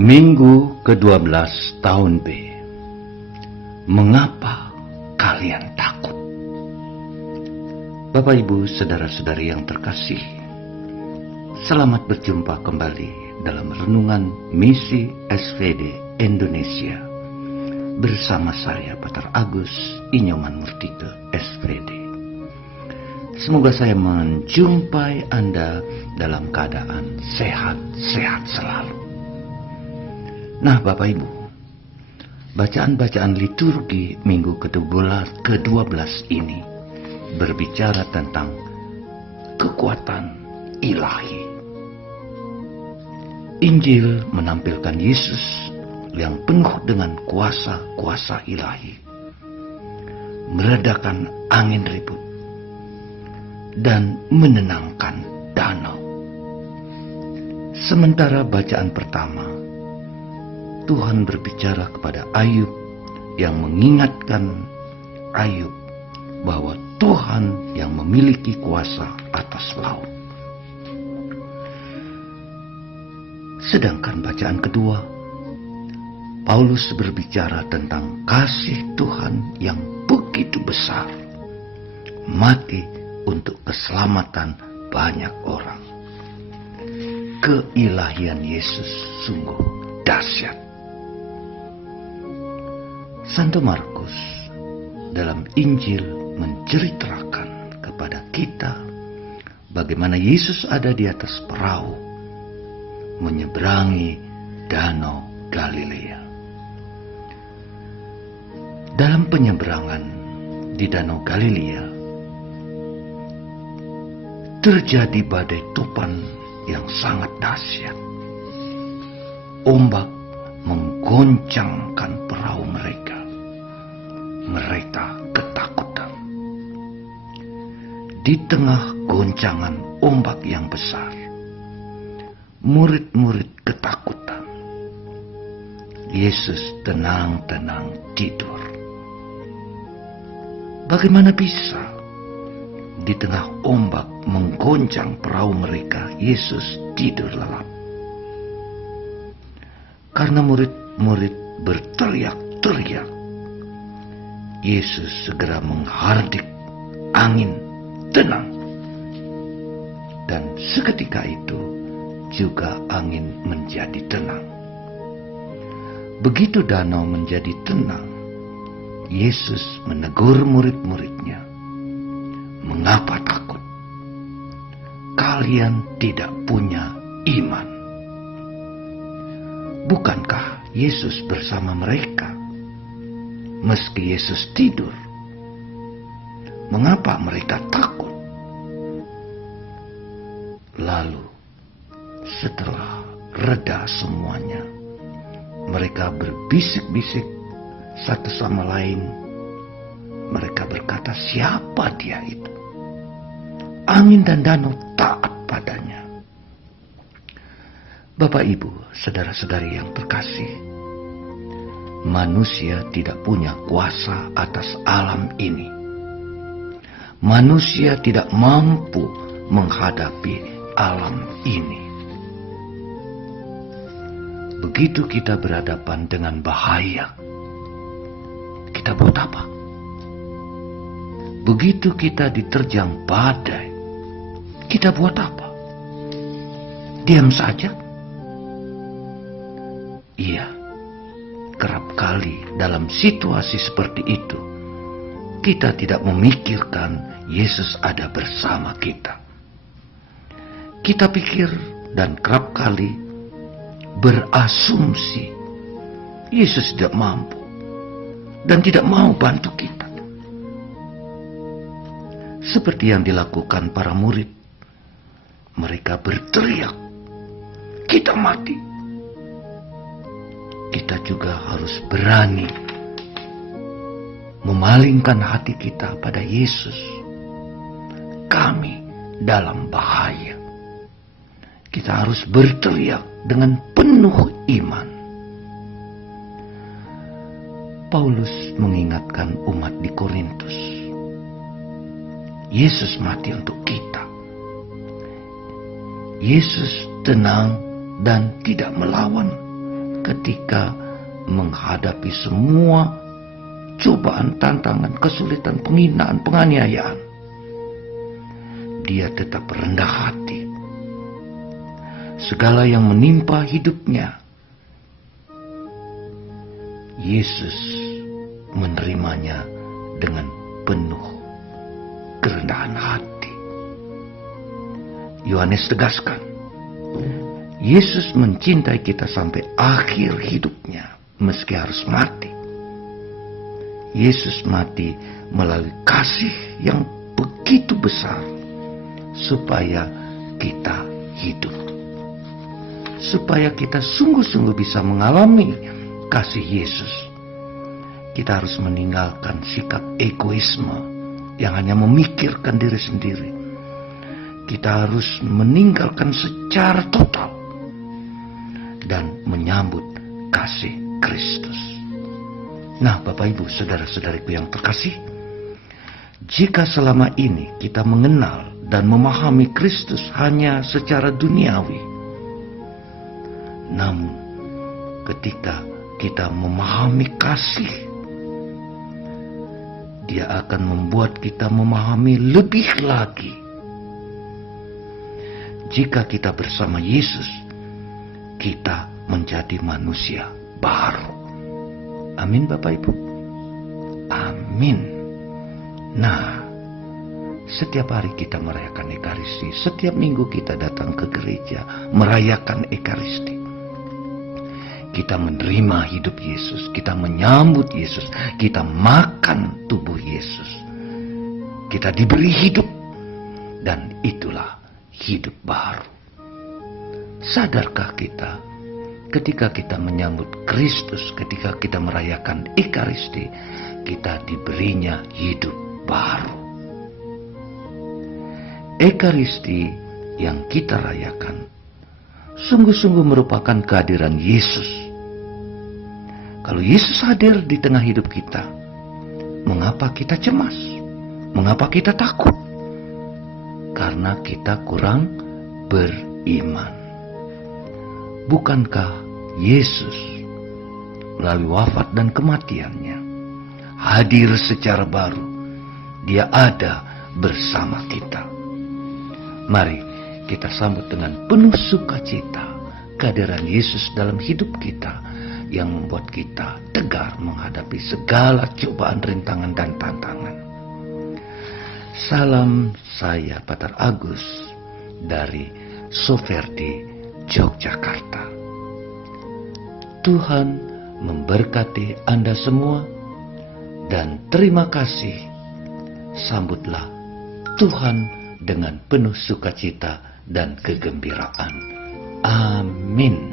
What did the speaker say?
Minggu ke-12 tahun B. Mengapa kalian takut? Bapak Ibu, saudara-saudari yang terkasih, selamat berjumpa kembali dalam renungan misi SVD Indonesia bersama saya Pater Agus Inyoman Murtito SVD. Semoga saya menjumpai Anda dalam keadaan sehat-sehat selalu. Nah, Bapak Ibu, bacaan-bacaan liturgi minggu ke-12 ini berbicara tentang kekuatan ilahi. Injil menampilkan Yesus yang penuh dengan kuasa-kuasa ilahi, meredakan angin ribut dan menenangkan danau. Sementara bacaan pertama, Tuhan berbicara kepada Ayub yang mengingatkan Ayub bahwa Tuhan yang memiliki kuasa atas laut. Sedangkan bacaan kedua, Paulus berbicara tentang kasih Tuhan yang begitu besar, mati untuk keselamatan banyak orang. Keilahian Yesus sungguh dahsyat. Santo Markus dalam Injil menceritakan kepada kita bagaimana Yesus ada di atas perahu menyeberangi Danau Galilea. Dalam penyeberangan di Danau Galilea terjadi badai topan yang sangat dahsyat. Ombak menggoncangkan perahu mereka. Mereka ketakutan. Di tengah goncangan ombak yang besar, murid-murid ketakutan. Yesus tenang-tenang tidur. Bagaimana bisa di tengah ombak menggoncang perahu mereka, Yesus tidur lelap? Karena murid-murid berteriak-teriak, Yesus segera menghardik angin tenang. Dan seketika itu juga angin menjadi tenang. Begitu danau menjadi tenang, Yesus menegur murid-muridnya, "Mengapa takut? Kalian tidak punya iman." Bukankah Yesus bersama mereka? Meski Yesus tidur, mengapa mereka takut? Lalu, setelah reda semuanya, mereka berbisik-bisik satu sama lain. Mereka berkata, "Siapa dia itu? Angin dan danau taat padanya." Bapak Ibu, saudara-saudari yang terkasih, manusia tidak punya kuasa atas alam ini. Manusia tidak mampu menghadapi alam ini. Begitu kita berhadapan dengan bahaya, kita buat apa? Begitu kita diterjang badai, kita buat apa? Diam saja? Iya, kerap kali dalam situasi seperti itu, kita tidak memikirkan Yesus ada bersama kita. Kita pikir dan kerap kali berasumsi Yesus tidak mampu dan tidak mau bantu kita. Seperti yang dilakukan para murid. Mereka berteriak, "Kita mati." Kita juga harus berani memalingkan hati kita pada Yesus. Kami dalam bahaya. Kita harus berteriak dengan penuh iman. Paulus mengingatkan umat di Korintus, Yesus mati untuk kita. Yesus tenang dan tidak melawan ketika menghadapi semua cobaan, tantangan, kesulitan, penghinaan, penganiayaan, dia tetap rendah hati. Segala yang menimpa hidupnya, Yesus menerimanya dengan penuh kerendahan hati. Yohanes tegaskan, Yesus mencintai kita sampai akhir hidupnya, meski harus mati. Yesus mati melalui kasih yang begitu besar, supaya kita hidup. Supaya kita sungguh-sungguh bisa mengalami kasih Yesus, kita harus meninggalkan sikap egoisme yang hanya memikirkan diri sendiri. Kita harus meninggalkan secara total dan menyambut kasih Kristus. Nah, Bapak Ibu, saudara-saudariku yang terkasih, jika selama ini kita mengenal dan memahami Kristus hanya secara duniawi, namun ketika kita memahami kasih, Dia akan membuat kita memahami lebih lagi. Jika kita bersama Yesus, kita menjadi manusia baru. Amin, Bapak Ibu. Amin. Nah, setiap hari kita merayakan Ekaristi. Setiap minggu kita datang ke gereja merayakan Ekaristi. Kita menerima hidup Yesus, kita menyambut Yesus, kita makan tubuh Yesus. Kita diberi hidup, dan itulah hidup baru. Sadarkah kita, ketika kita menyambut Kristus, ketika kita merayakan Ekaristi, kita diberinya hidup baru. Ekaristi yang kita rayakan sungguh-sungguh merupakan kehadiran Yesus. Kalau Yesus hadir di tengah hidup kita, mengapa kita cemas? Mengapa kita takut? Karena kita kurang beriman. Bukankah Yesus melalui wafat dan kematiannya hadir secara baru? Dia ada bersama kita. Mari kita sambut dengan penuh sukacita kehadiran Yesus dalam hidup kita, yang membuat kita tegar menghadapi segala cobaan, rintangan, dan tantangan. Salam, saya Patar Agus dari Soferdi, Yogyakarta. Tuhan memberkati Anda semua, dan terima kasih. Sambutlah Tuhan dengan penuh sukacita dan kegembiraan. Amin.